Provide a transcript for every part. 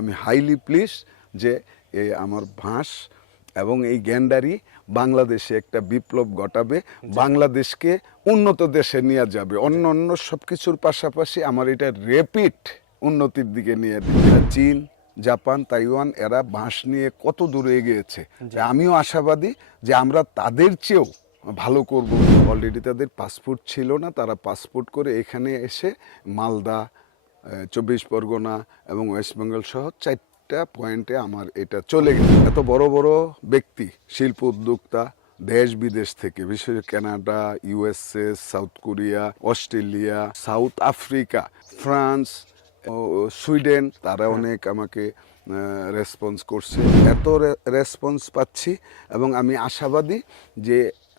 আমি highly please যে এই আমার ভাঁস এবং এই গ্যান্ডারি বাংলাদেশে একটা বিপ্লব ঘটাবে বাংলাদেশকে উন্নত দেশে নিয়ে যাবে। অন্য অন্য সব কিছুর পাশাপাশি আমার এটা রেপিড উন্নতির দিকে নিয়ে যাবে। চীন জাপান তাইওয়ান এরা বাঁশ নিয়ে কত দূরে এগিয়েছে। আমিও আশাবাদী যে আমরা তাদের চেয়েও ভালো করব। অলরেডি তাদের পাসপোর্ট ছিল না তারা পাসপোর্ট করে এখানে এসে মালদা চব্বিশ পরগনা এবং ওয়েস্ট বেঙ্গল সহ চারটা পয়েন্টে আমার এটা চলে গেছে। এত বড় বড় ব্যক্তি শিল্প উদ্যোক্তা দেশ বিদেশ থেকে বিশেষ Canada USA South Korea Australia South Africa France ও সুইডেন তারা অনেক আমাকে রেসপন্স করছে। এত রেসপন্স পাচ্ছি এবং আমি আশাবাদী যে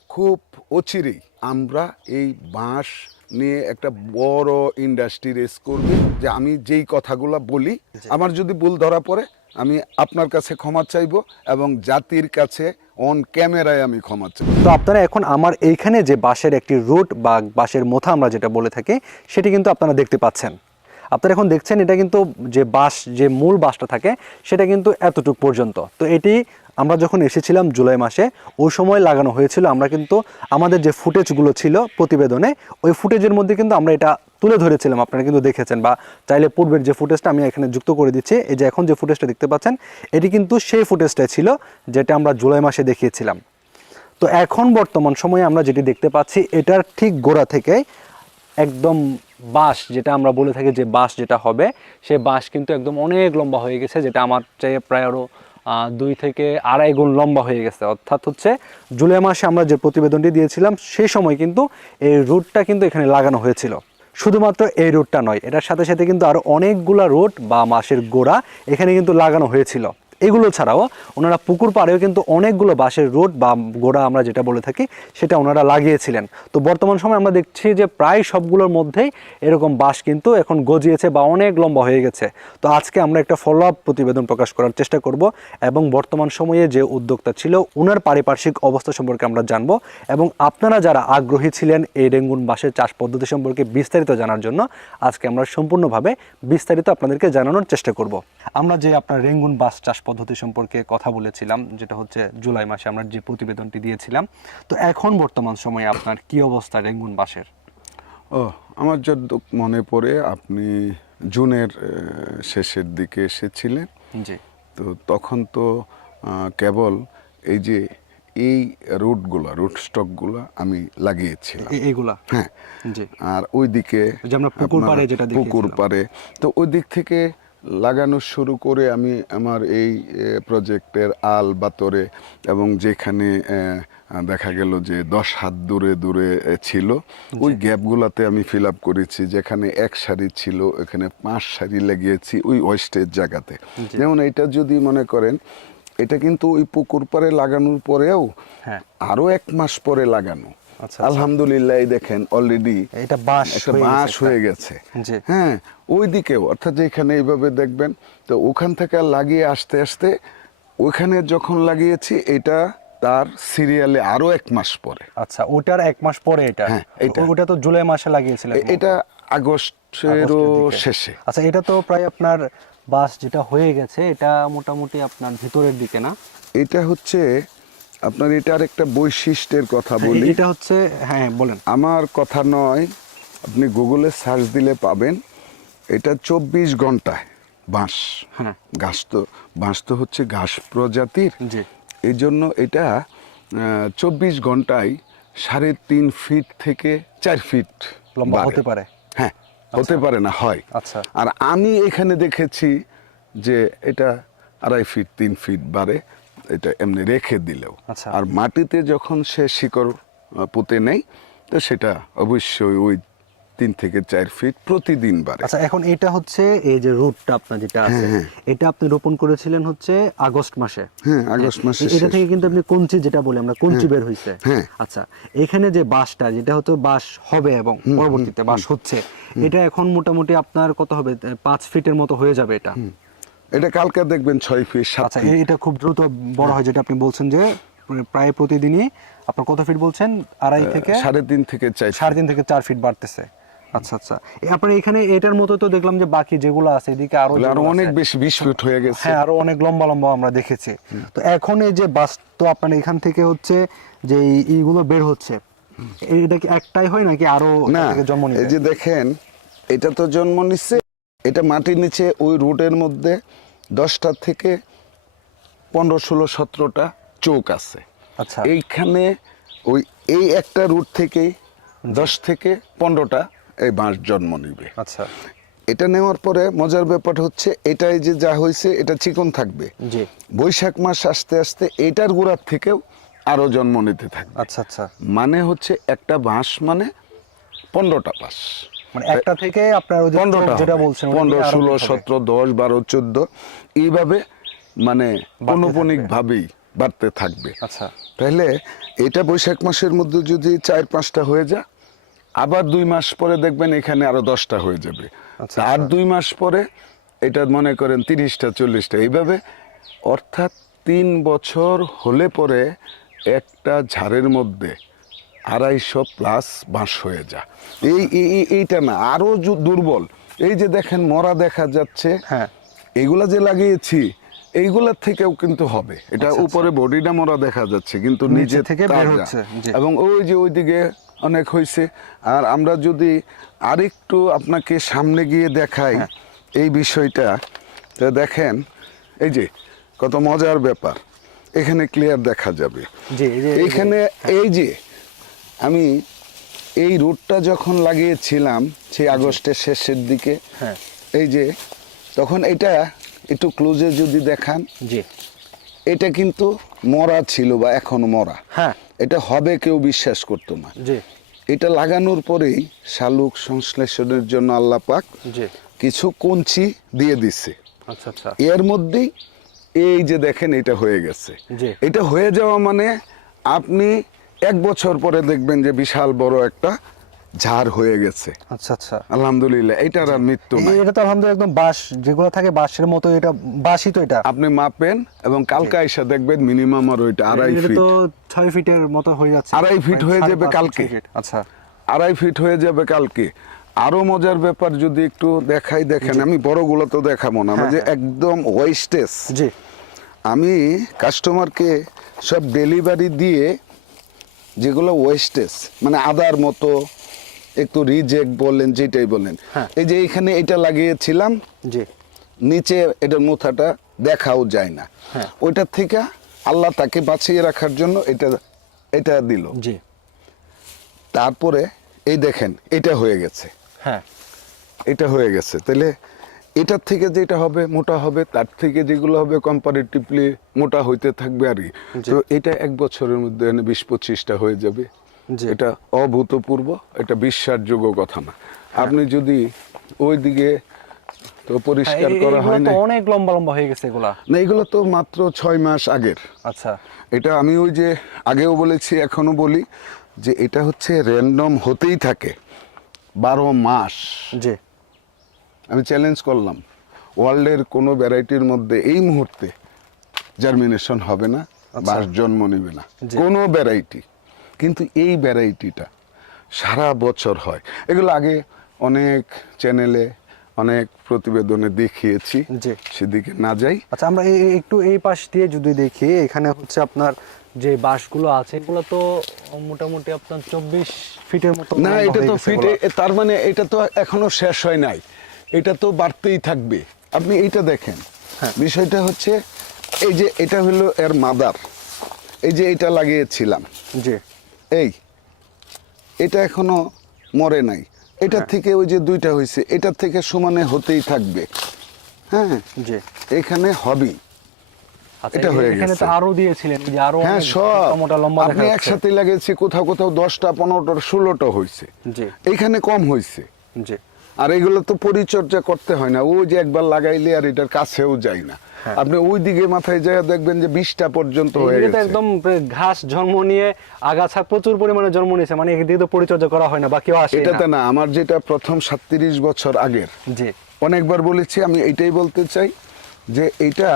খুব অচিরেই আমরা এই বাঁশ নিয়ে একটা বড় ইন্ডাস্ট্রি রেস করবে যে আমি যেই কথাগুলো বলি আমার যদি ভুল ধরা পড়ে আমি আপনার কাছে ক্ষমা চাইব এবং জাতির কাছে অন ক্যামেরায় আমি ক্ষমা চাই তো আপনারা এখন আমার এইখানে যে বাঁশের একটি রুট বা বাঁশের মোথা আমরা যেটা বলে থাকি সেটি কিন্তু আপনারা দেখতে পাচ্ছেন। আপনারা এখন দেখছেন এটা কিন্তু যে বাঁশ যে মূল বাঁশটা থাকে সেটা কিন্তু এতটুক পর্যন্ত। তো এটি আমরা যখন এসেছিলাম জুলাই মাসে ওই সময় লাগানো হয়েছিল। আমরা কিন্তু আমাদের যে ফুটেজগুলো ছিল প্রতিবেদনে, ওই ফুটেজের মধ্যে কিন্তু আমরা এটা তুলে ধরেছিলাম। আপনারা কিন্তু দেখেছেন বা চাইলে পূর্বের যে ফুটেজটা আমি এখানে যুক্ত করে দিচ্ছি, এই যে এখন যে ফুটেজটা দেখতে পাচ্ছেন, এটি কিন্তু সেই ফুটেজটাই ছিল যেটা আমরা জুলাই মাসে দেখিয়েছিলাম। তো এখন বর্তমান সময়ে আমরা যেটি দেখতে পাচ্ছি, এটার ঠিক গোড়া থেকে একদম বাঁশ যেটা আমরা বলে থাকি যে বাঁশ যেটা হবে, সে বাঁশ কিন্তু একদম অনেক লম্বা হয়ে গেছে, যেটা আমার চেয়ে প্রায় আরও দুই থেকে আড়াই গুণ লম্বা হয়ে গেছে। অর্থাৎ হচ্ছে জুলাই মাসে আমরা যে প্রতিবেদনটি দিয়েছিলাম, সেই সময় কিন্তু এই রুটটা কিন্তু এখানে লাগানো হয়েছিল। শুধুমাত্র এই রুটটা নয়, এটার সাথে সাথে কিন্তু আরও অনেকগুলা রোড বা মাসের গোড়া এখানে কিন্তু লাগানো হয়েছিল। এগুলো ছাড়াও ওনারা পুকুর পাড়েও কিন্তু অনেকগুলো বাঁশের রোড বা গোড়া আমরা যেটা বলে থাকি, সেটা ওনারা লাগিয়েছিলেন। তো বর্তমান সময় আমরা দেখছি যে প্রায় সবগুলোর মধ্যেই এরকম বাঁশ কিন্তু এখন গজিয়েছে বা অনেক লম্বা হয়ে গেছে। তো আজকে আমরা একটা ফলো আপ প্রতিবেদন প্রকাশ করার চেষ্টা করব এবং বর্তমান সময়ে যে উদ্যোক্তা ছিল ওনার পারিপার্শ্বিক অবস্থা সম্পর্কে আমরা জানব এবং আপনারা যারা আগ্রহী ছিলেন এই রেঙ্গুন বাঁশের চাষ পদ্ধতি সম্পর্কে বিস্তারিত জানার জন্য, আজকে আমরা সম্পূর্ণভাবে বিস্তারিত আপনাদেরকে জানানোর চেষ্টা করব। আমরা যে আপনার রেঙ্গুন বাস চাষ পদ্ধতি সম্পর্কে কথা বলেছিলাম যেটা হচ্ছে জুলাই মাসে আমরা যে প্রতিবেদনটি দিয়েছিলাম। তো এখন বর্তমান সময়ে আপনার কি অবস্থা রেঙ্গুন বাসের? ও আমার যদ্দূর মনে পড়ে আপনি জুনের শেষের দিকে এসেছিলেন। জি। তো তখন তো কেবল এই যে এই রুটগুলা রুট স্টকগুলা আমি লাগিয়েছিলাম। এইগুলা হ্যাঁ। আর ওই দিকে পুকুর পাড়ে যেটা পুকুর পাড়ে তো ওই দিক থেকে লাগানো শুরু করে আমি আমার এই প্রজেক্টের আল বাতরে এবং যেখানে দেখা গেল যে দশ হাত দূরে দূরে ছিল ওই গ্যাপগুলোতে আমি ফিল আপ করেছি যেখানে এক সারি ছিল এখানে পাঁচ সারি লাগিয়েছি ওই ওয়েস্টের জায়গাতে। যেমন এটা যদি মনে করেন এটা কিন্তু ওই পুকুর পাড়ে লাগানোর পরেও হ্যাঁ। আরও এক মাস পরে লাগানো। আলহামদুলিল্লাহ এই দেখেন অলরেডি এটা বাঁশ একটা হয়ে বাঁশ গেছে হয়ে গেছে। হ্যাঁ ওই দিকেও অর্থাৎ যেখানে এইভাবে দেখবেন তো ওখান থেকে লাগিয়ে আসতে আসতে ওখানে যখন লাগিয়েছি এটা তার সিরিয়ালে আরও এক মাস পরে। আচ্ছা ওটার এক মাস পরে এটা? হ্যাঁ। ওটা তো জুলাই মাসে লাগিয়েছিলেন এটা আগস্টেরও আগস্টের শেষে। আচ্ছা এটা তো প্রায় আপনার বাস যেটা হয়ে গেছে এটা মোটামুটি আপনার ভিতরের দিকে না? এটা হচ্ছে আপনার এটার একটা বৈশিষ্ট্যের কথা বলি। এটা হচ্ছে হ্যাঁ বলেন। আমার কথা নয় আপনি গুগলে সার্চ দিলে পাবেন। এটা চব্বিশ ঘন্টায় বাঁশ। হ্যাঁ। ঘাস তো বাঁশ তো হচ্ছে ঘাস প্রজাতির। এই জন্য এটা চব্বিশ ঘন্টায় সাড়ে তিন ফিট থেকে চার ফিট লম্বা হতে পারে। হ্যাঁ হতে পারে না হয়। আচ্ছা। আর আমি এখানে দেখেছি যে এটা আড়াই ফিট তিন ফিট বাড়ে। এটা এমনি রেখে দিলেও। আচ্ছা। আর মাটিতে যখন সে শিকড় পুঁতে নেই তো সেটা অবশ্যই ওই তিন থেকে চার ফিট প্রতিদিন বাড়ে। আচ্ছা এখন এটা হচ্ছে এই যে রুটটা আপনার যেটা আছে হ্যাঁ, হ্যাঁ। এটা আপনি রোপণ করেছিলেন হচ্ছে আগস্ট মাসে। হ্যাঁ আগস্ট মাসে এটা থেকে কিন্তু আপনি কঞ্চি যেটা বলি আমরা কঞ্চি বের হইছে। হ্যাঁ। আচ্ছা এখানে যে বাঁশটা যেটা হয়তো বাঁশ হবে এবং পরবর্তীতে বাঁশ হচ্ছে এটা এখন মোটামুটি আপনার কত হবে? পাঁচ ফিটের মতো হয়ে যাবে এটা। এটা কালকে দেখবেন ছয় ফিট আচ্ছা এটা খুব দ্রুত বড় হয় যেটা আপনি বলছেন যে প্রায় প্রতিদিনই আপনার কত ফিট বলছেন? আড়াই থেকে? সাড়ে তিন থেকে চার সাড়ে তিন থেকে চার ফিট বাড়তেছে। আচ্ছা আচ্ছা। আপনার এখানে এটার মতো তো দেখলাম যে বাকি যেগুলো আছে এদিকে আরও আরও অনেক বেশি বিশ ফিট হয়ে গেছে। হ্যাঁ আরও অনেক লম্বা লম্বা আমরা দেখেছি। তো এখন এই যে বাস তো আপনার এখান থেকে হচ্ছে যে এই- এইগুলো বের হচ্ছে। এটা কি একটাই হয় নাকি আরও না জন্ম এই যে দেখেন এটা তো জন্ম নিচ্ছে। এটা মাটির নিচে ওই রুটের মধ্যে দশটা থেকে পনেরো ষোলো সতেরোটা চোখ আছে। আচ্ছা। এইখানে ওই এই একটা রুট থেকেই দশ থেকে পনেরোটা এই বাঁশ জন্ম নিবে। আচ্ছা। এটা নেওয়ার পরে মজার ব্যাপার হচ্ছে এটাই যে যা হয়েছে এটা চিকন থাকবে। জি। বৈশাখ মাস আস্তে আস্তে এটার গোড়ার থেকেও আরও জন্ম নিতে থাকবে। আচ্ছা আচ্ছা। মানে হচ্ছে একটা বাঁশ মানে পনেরোটা বাঁশ। মানে একটা থেকে আপনার ওই পনেরোটা যেটা বলছেন পনেরো ষোলো। সতেরো দশ বারো চোদ্দ এইভাবে মানে বাড়তে থাকবে। আচ্ছা। তাহলে এটা বৈশাখ মাসের মধ্যে যদি চার পাঁচটা হয়ে যায় আবার দুই মাস পরে দেখবেন এখানে আরও দশটা হয়ে যাবে। আচ্ছা, আর দুই মাস পরে এটা মনে করেন তিরিশটা চল্লিশটা। এইভাবে অর্থাৎ তিন বছর হলে পরে একটা ঝাড়ের মধ্যে আড়াইশো প্লাস বাঁশ হয়ে যা। এই এই- এই- এইটা না আরও জু- দুর্বল। এই যে দেখেন মরা দেখা যাচ্ছে। হ্যাঁ। এইগুলা যে লাগিয়েছি এইগুলার থেকেও কিন্তু হবে। এটা আচ্ছা, উপরে বডিটা মরা দেখা যাচ্ছে কিন্তু নিচে নিচে থেকে থেকে বের হচ্ছে, এবং ওই যে ওইদিকে অনেক হয়েছে আর আমরা যদি আরেকটু আপনাকে সামনে গিয়ে দেখাই হ্যাঁ। এই বিষয়টা দেখেন এই যে কত মজার ব্যাপার। এখানে ক্লিয়ার দেখা যাবে। জি এই যে এইখানে এই যে আমি এই রুটটা যখন লাগিয়েছিলাম সেই আগস্টের শেষের দিকে হ্যাঁ। এই যে তখন এটা একটু ক্লোজে যদি দেখান জি। এটা কিন্তু মরা ছিল বা এখন মরা। হ্যাঁ। এটা হবে কেউ বিশ্বাস করতো না। জি। এটা লাগানোর পরেই শালুক সংশ্লেষণের জন্য আল্লাহ পাক জি। কিছু কঞ্চি দিয়ে দিছে। আচ্ছা আচ্ছা। এর মধ্যেই এই যে দেখেন এটা হয়ে গেছে। জি। এটা হয়ে যাওয়া মানে আপনি এক বছর পরে দেখবেন যে বিশাল বড় একটা ঝাড় হয়ে গেছে। আচ্ছা আচ্ছা। আলহামদুলিল্লাহ এটার আর মৃত্যু নাই। এটা তো আলহামদুলিল্লাহ একদম বাঁশ যেগুলো থাকে বাঁশের মতো এটা বাঁশই তো এটা। আপনি মাপেন এবং কালকে এসে দেখবেন মিনিমাম আর ওইটা আড়াই ফিট তো ছয় ফিটের মতো হয়ে যাচ্ছে। আড়াই ফিট হয়ে যাবে কালকে। আচ্ছা। আড়াই ফিট হয়ে যাবে কালকে। আরও মজার ব্যাপার যদি একটু দেখাই দেখেন আমি বড়গুলো তো দেখাবো না হ্যাঁ, যে হ্যাঁ। একদম ওয়েস্টেজ জি। আমি কাস্টমারকে সব ডেলিভারি দিয়ে যেগুলো ওয়েস্টেজ মানে আদার মতো একটু রিজেক্ট বললেন যেটাই বলেন। হ্যাঁ। এই যে এখানে এটা লাগিয়েছিলাম জি। নিচে এটার মুথাটা দেখাও যায় না। হ্যাঁ। ওইটার থেকে আল্লাহ তাকে বাঁচিয়ে রাখার জন্য এটা এটা দিল। জি। তারপরে এই দেখেন এটা হয়ে গেছে। হ্যাঁ। এটা হয়ে গেছে। তাহলে এটার থেকে যেটা হবে মোটা হবে তার থেকে যেগুলো হবে কম্পারেটিভলি মোটা হইতে থাকবে আর কি। তো এটা এক বছরের মধ্যে এনে বিশ পঁচিশটা হয়ে যাবে। এটা অভূতপূর্ব এটা বিশ্বাসযোগ্য কথা না। আপনি যদি ওই দিকে তো পরিষ্কার হ্যাঁ, করা হয় না অনেক লম্বা লম্বা হয়ে গেছে এগুলা। না এগুলো তো মাত্র ছয় মাস আগের। আচ্ছা। এটা আমি ওই যে আগেও বলেছি এখনও বলি যে এটা হচ্ছে র্যান্ডম হতেই থাকে। বারো মাস। জি। আমি চ্যালেঞ্জ করলাম। ওয়ার্ল্ডের কোনো ভ্যারাইটির মধ্যে এই মুহূর্তে জার্মিনেশন হবে না বাস জন্ম নেবে না। কোনো ভ্যারাইটি কিন্তু এই ভ্যারাইটিটা সারা বছর হয়। এগুলো আগে অনেক চ্যানেলে অনেক প্রতিবেদনে দেখিয়েছি। জি। সেদিকে না যাই। আচ্ছা আমরা একটু এই পাশ দিয়ে যদি দেখি এখানে হচ্ছে আপনার যে বাঁশগুলো আছে এগুলো তো মোটামুটি আপনার চব্বিশ ফিটের মতো না এটা তো ফিটে তার মানে এটা তো এখনও শেষ হয় নাই। এটা তো বাড়তেই থাকবে। আপনি এইটা দেখেন। হ্যাঁ। বিষয়টা হচ্ছে এই যে এটা হলো এর মাদার। এই যে এটা লাগিয়েছিলাম। জি। এই এটা এখনও মরে নাই। এটার হ্যাঁ। থেকে ওই যে দুইটা হয়েছে এটার থেকে সমানে হতেই থাকবে। হ্যাঁ? জি। এখানে হবেই। আচ্ছা, এটা হয়ে এখানে তো গেছে। আরও দিয়েছিলেন যে আরও হ্যাঁ সব। মোটা লম্বা আপনি একসাথে লাগিয়েছি কোথাও কোথাও দশটা পনেরোটা ষোলোটা হয়েছে জি। এইখানে কম হয়েছে জি। আর এগুলো তো পরিচর্যা করতে হয় না। ওই যে একবার লাগাইলে আর এটার কাছেও যায় না। হ্যাঁ। আপনি ওই দিকে মাথায় যায় দেখবেন যে বিশটা পর্যন্ত হয়ে গেছে। একদম ঘাস জন্ম নিয়ে আগাছা প্রচুর পরিমাণে জন্ম নিয়েছে। মানে এদিকে তো পরিচর্যা করা হয় না বা কেউ আসে এটাতে না আমার যেটা প্রথম সাতত্রিশ বছর আগের। জি। অনেকবার বলেছি আমি এটাই বলতে চাই যে এটা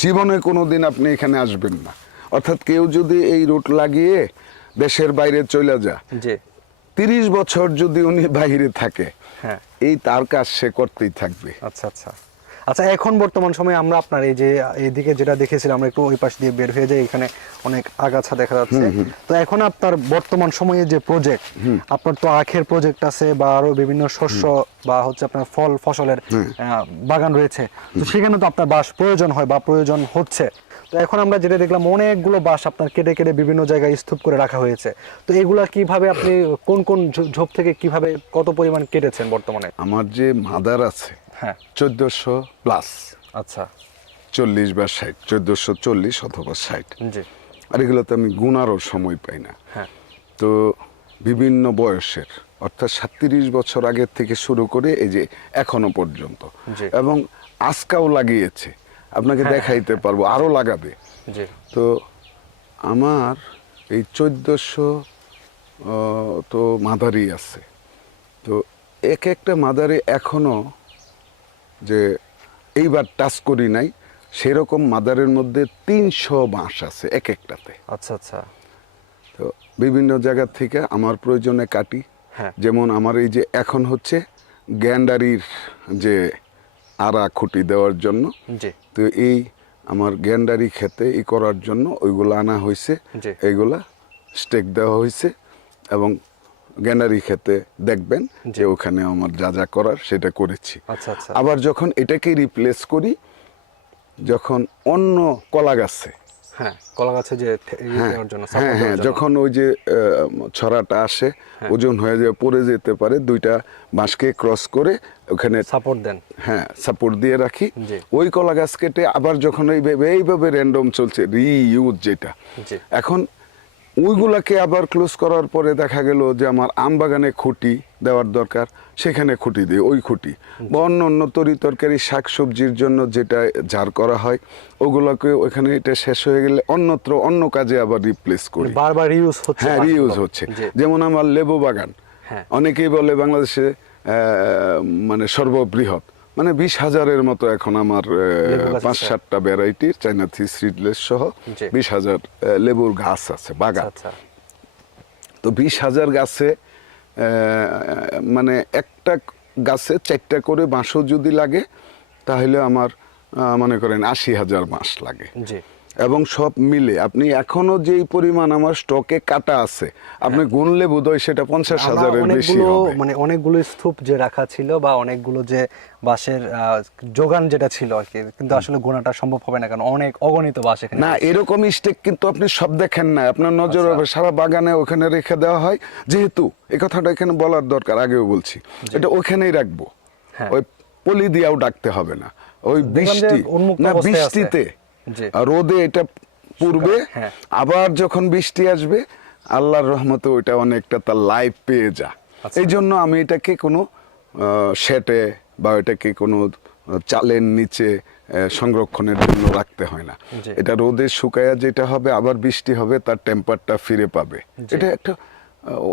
জীবনে কোনো দিন আপনি এখানে আসবেন না। অর্থাৎ কেউ যদি এই রুট লাগিয়ে দেশের বাইরে চলে যা জি। তিরিশ বছর যদি উনি বাইরে থাকে হ্যাঁ। এই তার কাজ সে করতেই থাকবে। আচ্ছা আচ্ছা। আচ্ছা এখন বর্তমান সময়ে আমরা আপনার এই যে এইদিকে যেটা দেখেছিলাম আমরা একটু ওই পাশ দিয়ে বের হয়ে যাই এখানে অনেক আগাছা দেখা যাচ্ছে। তো এখন আপনার বর্তমান সময়ে যে প্রজেক্ট আপনার তো আখের প্রজেক্ট আছে বা আরও বিভিন্ন শস্য বা হচ্ছে আপনার ফল ফসলের বাগান রয়েছে। তো সেখানে তো আপনার বাস প্রয়োজন হয় বা প্রয়োজন হচ্ছে। তো এখন আমরা যেটা দেখলাম অনেকগুলো বাঁশ আপনার কেটে কেটে বিভিন্ন জায়গায় স্তূপ করে রাখা হয়েছে। তো এগুলা কীভাবে আপনি কোন কোন ঝোপ- থেকে কীভাবে কত পরিমাণ কেটেছেন বর্তমানে? আমার যে মাদার আছে হ্যাঁ। চোদ্দশো প্লাস। আচ্ছা। চল্লিশ বা ষাট চোদ্দশো চল্লিশ অথবা ষাট। জি। আর এগুলোতে আমি গুনারও সময় পাই না। হ্যাঁ। তো বিভিন্ন বয়সের অর্থাৎ সাতত্রিশ বছর আগের থেকে শুরু করে এই যে এখনও পর্যন্ত। এবং আজকাও লাগিয়েছে। আপনাকে দেখাইতে পারব আরও লাগাবে। তো আমার এই চোদ্দশো তো মাদারি আছে। তো এক একটা মাদারি এখনও যে এইবার টাচ করি নাই সেরকম মাদারের মধ্যে তিনশো বাঁশ আছে এক একটাতে। আচ্ছা আচ্ছা। তো বিভিন্ন জায়গা থেকে আমার প্রয়োজনে কাটি। হ্যাঁ। যেমন আমার এই যে এখন হচ্ছে গ্যান্ডারির যে আড়া খুঁটি দেওয়ার জন্য। তো এই আমার গ্যান্ডারি খেতে ই করার জন্য ওইগুলো আনা হয়েছে এইগুলা স্টেক দেওয়া হয়েছে এবং গ্যান্ডারি খেতে দেখবেন যে ওখানে আমার যা যা করার সেটা করেছি। আচ্ছা আচ্ছা। আবার যখন এটাকে রিপ্লেস করি যখন অন্য কলা গাছে হ্যাঁ কলা গাছে যে ইয়ে হ্যাঁ দেওয়ার জন্য হ্যাঁ হ্যাঁ যখন ওই যে ছড়াটা আসে ওজন হয়ে যায় পরে যেতে পারে দুইটা বাঁশকে ক্রস করে ওখানে সাপোর্ট দেন। হ্যাঁ সাপোর্ট দিয়ে রাখি। ওই কলা গাছ কেটে আবার যখন এইভাবে এইভাবে র্যান্ডম চলছে রিইউজ যেটা। এখন ওইগুলাকে আবার ক্লোজ করার পরে দেখা গেল যে আমার আম বাগানে খুঁটি দেওয়ার দরকার সেখানে খুঁটি দিই ওই খুঁটি। বা অন্য অন্য তরি তরকারি শাক সবজির জন্য যেটা ঝাড় করা হয় ওগুলোকে ওখানে এটা শেষ হয়ে গেলে অন্যত্র অন্য কাজে আবার রিপ্লেস করি। বারবার ইউজ হচ্ছে হ্যাঁ রিউজ হচ্ছে। যেমন আমার লেবু বাগান। হ্যাঁ। অনেকেই বলে বাংলাদেশে মানে সর্ববৃহৎ। মানে বিশ হাজারের মতো এখন আমার পাঁচ সাতটা ভ্যারাইটি চাইনা থ্রি সিডলেস সহ বিশ হাজার লেবুর গাছ আছে বাগান। আচ্ছা তো বিশ হাজার গাছে মানে একটা গাছে চারটা করে বাঁশও যদি লাগে তাহলে আমার মনে করেন আশি হাজার বাঁশ লাগে। জি। এবং সব মিলে আপনি এখনও যেই পরিমাণ আমার স্টকে কাটা আছে আপনি গুনলে বোধহয় সেটা পঞ্চাশ হাজারের বেশি মানে অনেকগুলো স্তূপ যে রাখা ছিল বা অনেকগুলো যে বাঁশের যোগান যেটা ছিল আর কি কিন্তু আসলে গোনাটা সম্ভব হবে না কারণ অনেক অগণিত বাঁশ এখানে না এরকম স্টেক কিন্তু আপনি সব দেখেন না আপনার নজর আচ্ছা। হবে সারা বাগানে ওখানে রেখে দেওয়া হয়। যেহেতু এই কথাটা এখানে বলার দরকার আগেও বলছি। এটা ওখানেই রাখব। হ্যাঁ। ওই পলি দিয়েও ডাকতে হবে না। ওই বৃষ্টি না বৃষ্টিতে রোদে এটা পূর্বে হ্যাঁ। আবার যখন বৃষ্টি আসবে আল্লাহর রহমতে ওইটা অনেকটা তার লাইফ পেয়ে যা। আচ্ছা। এই জন্য আমি এটাকে কোনো শেটে বা এটাকে কোনো চালের নিচে সংরক্ষণের জন্য রাখতে হয় না। এটা রোদে শুকায়া যেটা হবে আবার বৃষ্টি হবে তার টেম্পারটা ফিরে পাবে। এটা একটা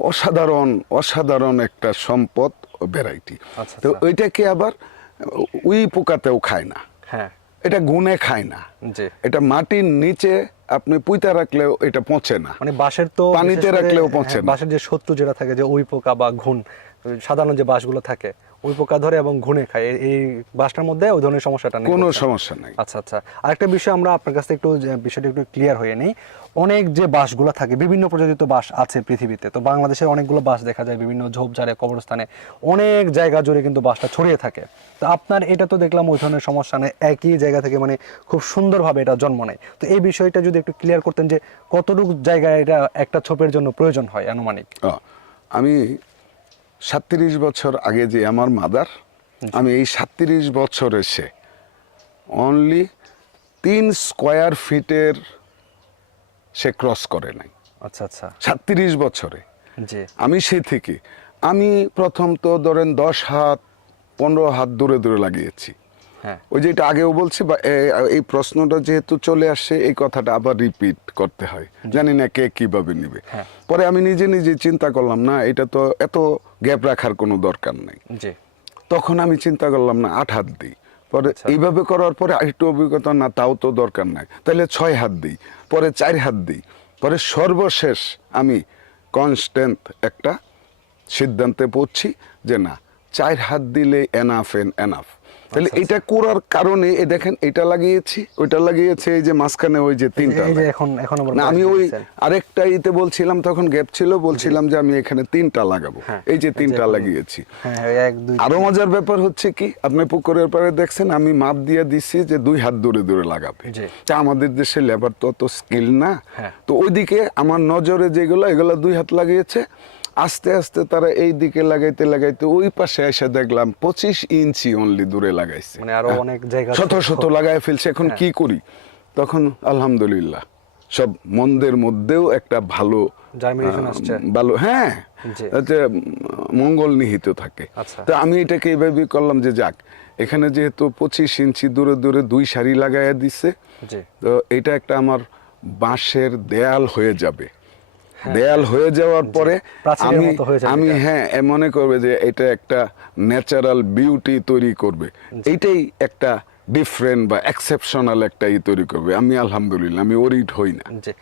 অসাধারণ অসাধারণ একটা সম্পদ ভ্যারাইটি আচ্ছা, তো আচ্ছা। ওইটাকে আবার উই পোকাতেও খায় না। হ্যাঁ। এটা গুনে খায় না। এটা মাটির নিচে আপনি পুঁতা রাখলেও এটা পচে না। মানে বাঁশের তো পানিতে রাখলেও পচে হ্যাঁ, না। বাঁশের যে শত্রু যেটা থাকে যে উই পোকা বা ঘুন সাধারণ যে বাঁশগুলো থাকে উই পোকা ধরে এবং ঘুনে খায়। এই- বাঁশটার মধ্যে ওই ধরনের সমস্যাটা নেই। কোনো সমস্যা নাই। আচ্ছা আচ্ছা। আরেকটা বিষয় আমরা আপনার কাছে একটু বিষয়টা একটু ক্লিয়ার হয়ে নেই। অনেক যে বাঁশগুলো থাকে বিভিন্ন প্রজাতির তো বাঁশ আছে পৃথিবীতে। তো বাংলাদেশের অনেকগুলো বাঁশ দেখা যায় বিভিন্ন ঝোপঝাড়ে কবরস্থানে। অনেক জায়গা জুড়ে কিন্তু বাঁশটা ছড়িয়ে থাকে। তো আপনার এটা তো দেখলাম ওই ধরনের সমস্যা নেই। একই জায়গা থেকে মানে খুব সুন্দরভাবে এটা জন্ম নেয়। তো এই বিষয়টা যদি একটু ক্লিয়ার করতেন যে কতটুকু জায়গায় এটা একটা ছোপের জন্য প্রয়োজন হয় আনুমানিক? আমি সাতত্রিশ বছর আগে যে আমার মাদার আমি এই সাতত্রিশ বছর এসে অনলি তিন স্কোয়ার ফিটের সে ক্রস করে নাই। আচ্ছা আচ্ছা। সাতত্রিশ বছরে। আমি সে থেকে আমি প্রথম তো ধরেন দশ হাত পনেরো হাত দূরে দূরে লাগিয়েছি। ওই যে এটা আগেও বলছি বা এই প্রশ্নটা যেহেতু চলে আসছে এই কথাটা আবার রিপিট করতে হয়। জানি না কে কীভাবে নিবে। হ্যাঁ। পরে আমি নিজে নিজে চিন্তা করলাম না এটা তো এত গ্যাপ রাখার কোনো দরকার নাই। তখন আমি চিন্তা করলাম না আট হাত দিই। পরে আচ্ছা। এইভাবে করার পরে আরেকটু অভিজ্ঞতা না তাও তো দরকার নাই। তাহলে ছয় হাত দিই পরে চার হাত দিই। পরে সর্বশেষ আমি কনস্ট্যান্ট একটা সিদ্ধান্তে পড়ছি যে না চার হাত দিলে এনাফ এন এনাফ তাহলে এটা করার কারণে এ দেখেন এটা লাগিয়েছি ওইটা লাগিয়েছে এই যে মাঝখানে ওই যে তিনটা এখন এখন না আমি ওই আরেকটা ইতে বলছিলাম তখন গ্যাপ ছিল বলছিলাম যে আমি এখানে তিনটা লাগাবো। হ্যাঁ, এই যে তিনটা লাগিয়েছি। হ্যাঁ হ্যাঁ, আরও মজার ব্যাপার হচ্ছে কি আপনি পুকুরের পাড়ে দেখছেন আমি মাপ দিয়ে দিচ্ছি যে দুই হাত দূরে দূরে লাগাবে। তা আমাদের দেশে লেবার তো অত স্কিল না। তো ওইদিকে আমার নজরে যেগুলো এগুলো দুই হাত লাগিয়েছে। আস্তে আস্তে তারা এই দিকে লাগাইতে লাগাইতে ওই পাশে এসে দেখলাম পঁচিশ ইঞ্চি অনলি দূরে লাগাইছে মানে আরও অনেক জায়গা শত শত লাগাই ফেলছে এখন হ্যাঁ। কি করি তখন আলহামদুলিল্লাহ সব মন্দের মধ্যেও একটা ভালো? ভালো হ্যাঁ। মঙ্গল নিহিত থাকে আচ্ছা। তো আমি এটাকে এইভাবে করলাম যে যাক এখানে যেহেতু পঁচিশ ইঞ্চি দূরে দূরে দুই সারি লাগাইয়া দিচ্ছে জি তো এটা একটা আমার বাঁশের দেয়াল হয়ে যাবে দেয়াল হয়ে যাওয়ার পরে আমি হয়ে আমি হ্যাঁ মনে করবে যে এটা একটা ন্যাচারাল বিউটি তৈরি করবে। এইটাই একটা ডিফারেন্ট বা এক্সেপশনাল একটা ই তৈরি করবে। আমি আলহামদুলিল্লাহ আমি ওরিড হই না।